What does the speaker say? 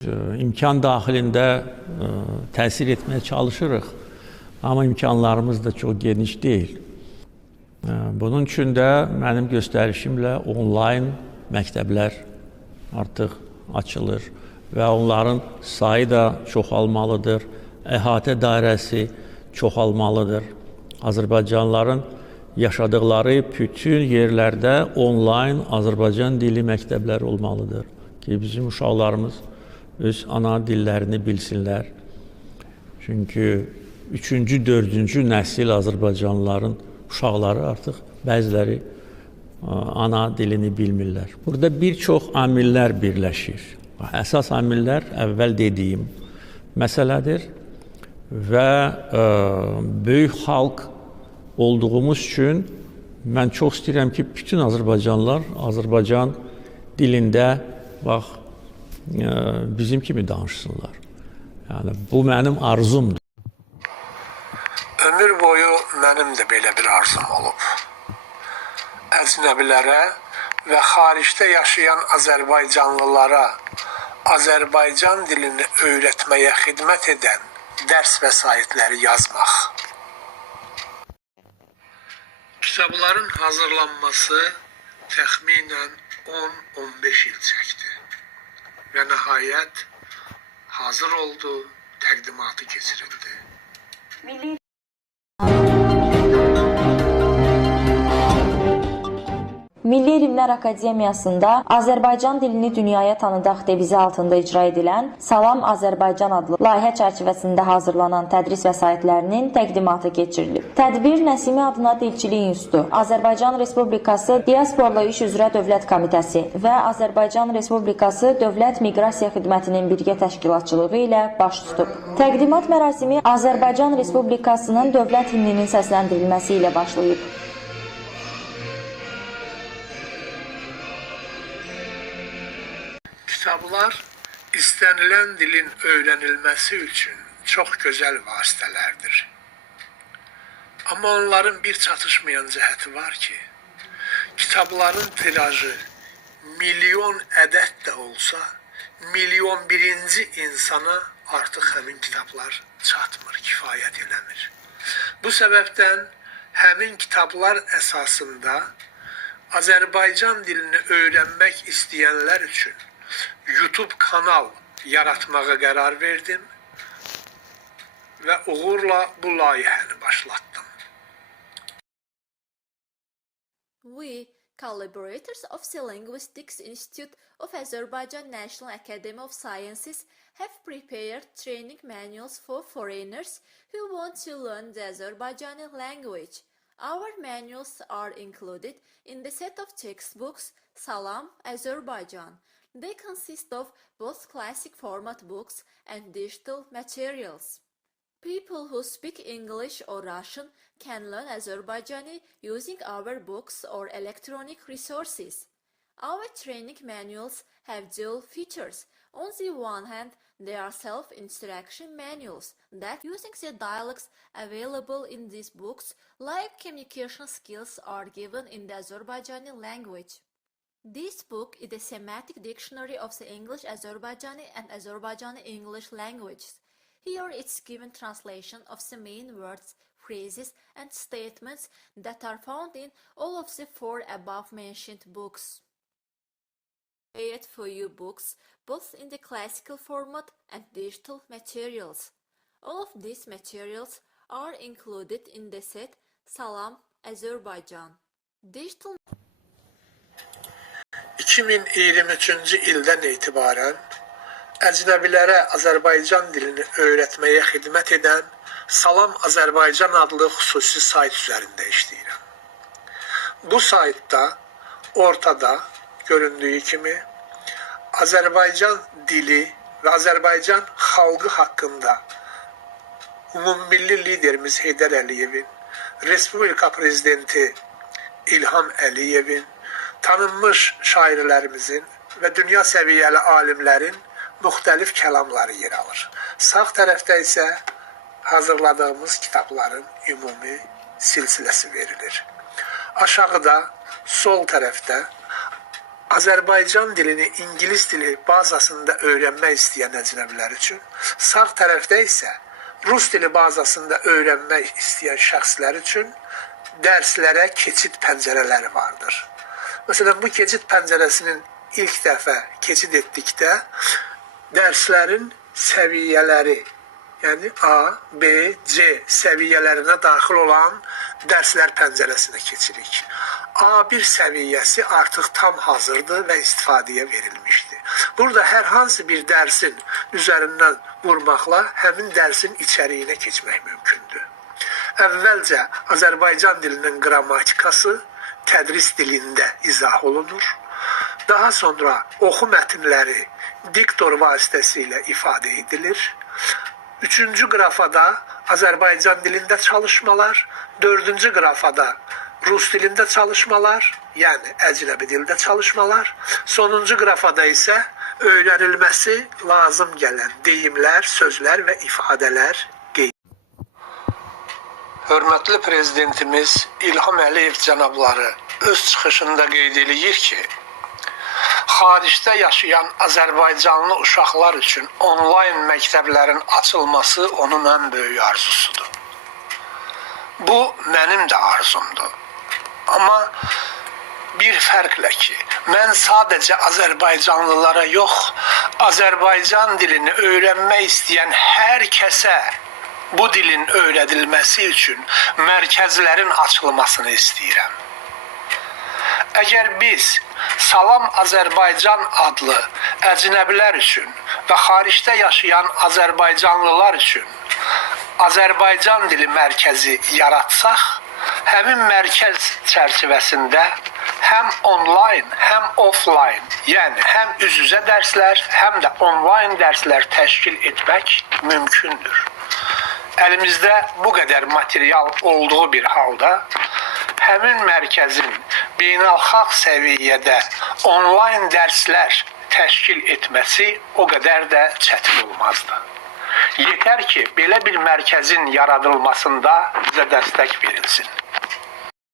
İmkan daxilində təsir etmeye çalışırıq. Amma imkanlarımız da çox geniş deyil. Bunun üçün də mənim göstərişimlə onlayn məktəblər artıq açılır və onların sayı da çoxalmalıdır, əhatə dairəsi çoxalmalıdır. Azərbaycanlıların yaşadıkları bütün yerlərdə onlayn Azərbaycan dili məktəblər olmalıdır ki, bizim uşaqlarımız öz ana dillərini bilsinlər. Çünki 3-cü, 4-cü nəsil Azərbaycanlıların uşaqları artıq bəziləri ana dilini bilmirlər. Burada bir çox amillər birləşir. Əsas amillər əvvəl dediyim məsələdir və böyük xalq olduğumuz üçün mən çox istəyirəm ki, bütün Azərbaycanlılar Azərbaycan dilində bizim kimi danışsınlar. Yəni, bu mənim arzumdur. Ömür boyu mənim də belə bir arzum olub. Əcnəbilərə və xaricdə yaşayan Azərbaycanlılara Azərbaycan dilini öyrətməyə xidmət edən dərs vəsaitləri yazmaq. Kitabların hazırlanması təxminən 10-15 il çəkdi. Və nəhayət hazır oldu, təqdimatı keçirildi. Milli Elmlər Akademiyasında Azərbaycan dilini dünyaya tanıdaq devizi altında icra edilən Salam Azərbaycan adlı layihə çərçivəsində hazırlanan tədris vəsaitlərinin təqdimatı keçirilib. Tədbir Nəsimi adına Dilçilik İnstitutu, Azərbaycan Respublikası Diasporla İş üzrə Dövlət Komitəsi və Azərbaycan Respublikası Dövlət Miqrasiya Xidmətinin birgə təşkilatçılığı ilə baş tutub. Təqdimat mərasimi Azərbaycan Respublikasının dövlət himninin səsləndirilməsi ilə başlayıb. Kitablar istənilən dilin öyrənilməsi üçün çox gözəl vasitələrdir. Amma onların bir çatışmayan cəhəti var ki, kitabların tirajı milyon ədəd də olsa, milyon birinci insana artıq həmin kitablar çatmır, kifayət eləmir. Bu səbəbdən həmin kitablar əsasında Azərbaycan dilini öyrənmək istəyənlər üçün YouTube kanal yaratmağa qərar verdim və uğurla bu layihəni başlatdım. We, collaborators of the Linguistics Institute of Azerbaijan National Academy of Sciences, have prepared training manuals for foreigners who want to learn the Azerbaijani language. Our manuals are included in the set of textbooks Salam Azerbaijan. They consist of both classic format books and digital materials. People who speak English or Russian can learn Azerbaijani using our books or electronic resources. Our training manuals have dual features. On the one hand, they are self-instruction manuals that, using the dialogues available in these books, live communication skills are given in the Azerbaijani language. This book is a thematic dictionary of the English Azerbaijani and Azerbaijani English languages. Here it's given translation of the main words, phrases and statements that are found in all of the four above mentioned books. Create for you books both in the classical format and digital materials. All of these materials are included in the set Salam Azerbaijan. Digital 2023-cü ildən etibarən əcnəbilərə Azərbaycan dilini öyrətməyə xidmət edən Salam Azərbaycan adlı xüsusi sayt üzərində işləyirəm. Bu saytda ortada göründüyü kimi Azərbaycan dili və Azərbaycan xalqı haqqında ümummilli liderimiz Heydər Əliyevin, Respublika Prezidenti İlham Əliyevin, tanınmış şairlərimizin və dünya səviyyəli alimlərin müxtəlif kəlamları yer alır. Sağ tərəfdə isə hazırladığımız kitabların ümumi silsiləsi verilir. Aşağıda, sol tərəfdə Azərbaycan dilini İngilis dili bazasında öyrənmək istəyən əcnəbilər üçün, sağ tərəfdə isə Rus dili bazasında öyrənmək istəyən şəxslər üçün dərslərə keçid pəncərələri vardır. Məsələn, bu keçid pəncərəsinin ilk dəfə keçid etdikdə dərslərin səviyyələri, yəni A, B, C səviyyələrinə daxil olan dərslər pəncərəsinə keçirik. A1 səviyyəsi artıq tam hazırdır və istifadəyə verilmişdir. Burada hər hansı bir dərsin üzərindən vurmaqla həmin dərsin içəriyinə keçmək mümkündür. Əvvəlcə Azərbaycan dilinin qrammatikası tədris dilində izah olunur. Daha sonra oxu mətnləri diktor vasitəsilə ifadə edilir. Üçüncü qrafada Azərbaycan dilində çalışmalar, dördüncü qrafada Rus dilində çalışmalar, yəni əcnəbi dildə çalışmalar, sonuncu qrafada isə öyrənilməsi lazım gələn deyimlər, sözlər və ifadələr qeyd. Hörmətli prezidentimiz İlham Əliyev cənabları öz çıxışında qeyd edir ki, xaricdə yaşayan Azərbaycanlı uşaqlar üçün onlayn məktəblərin açılması onun ən böyük arzusudur. Bu mənim də arzumdur. Amma bir fərqlə ki, mən sadəcə Azərbaycanlılara yox, Azərbaycan dilini öyrənmək istəyən hər kəsə bu dilin öyrədilməsi üçün mərkəzlərin açılmasını istəyirəm. Əgər biz Salam Azərbaycan adlı əcnəbilər üçün və xaricdə yaşayan Azərbaycanlılar üçün Azərbaycan dili mərkəzi yaratsaq, həmin mərkəz çərçivəsində həm onlayn, həm offlayn, yəni həm üz-üzə dərslər, həm də onlayn dərslər təşkil etmək mümkündür. Əlimizdə bu qədər material olduğu bir halda, həmin mərkəzin beynəlxalq səviyyədə onlayn dərslər təşkil etməsi o qədər də çətin olmazdı. Yetər ki, belə bir mərkəzin yaradılmasında bizə dəstək verilsin.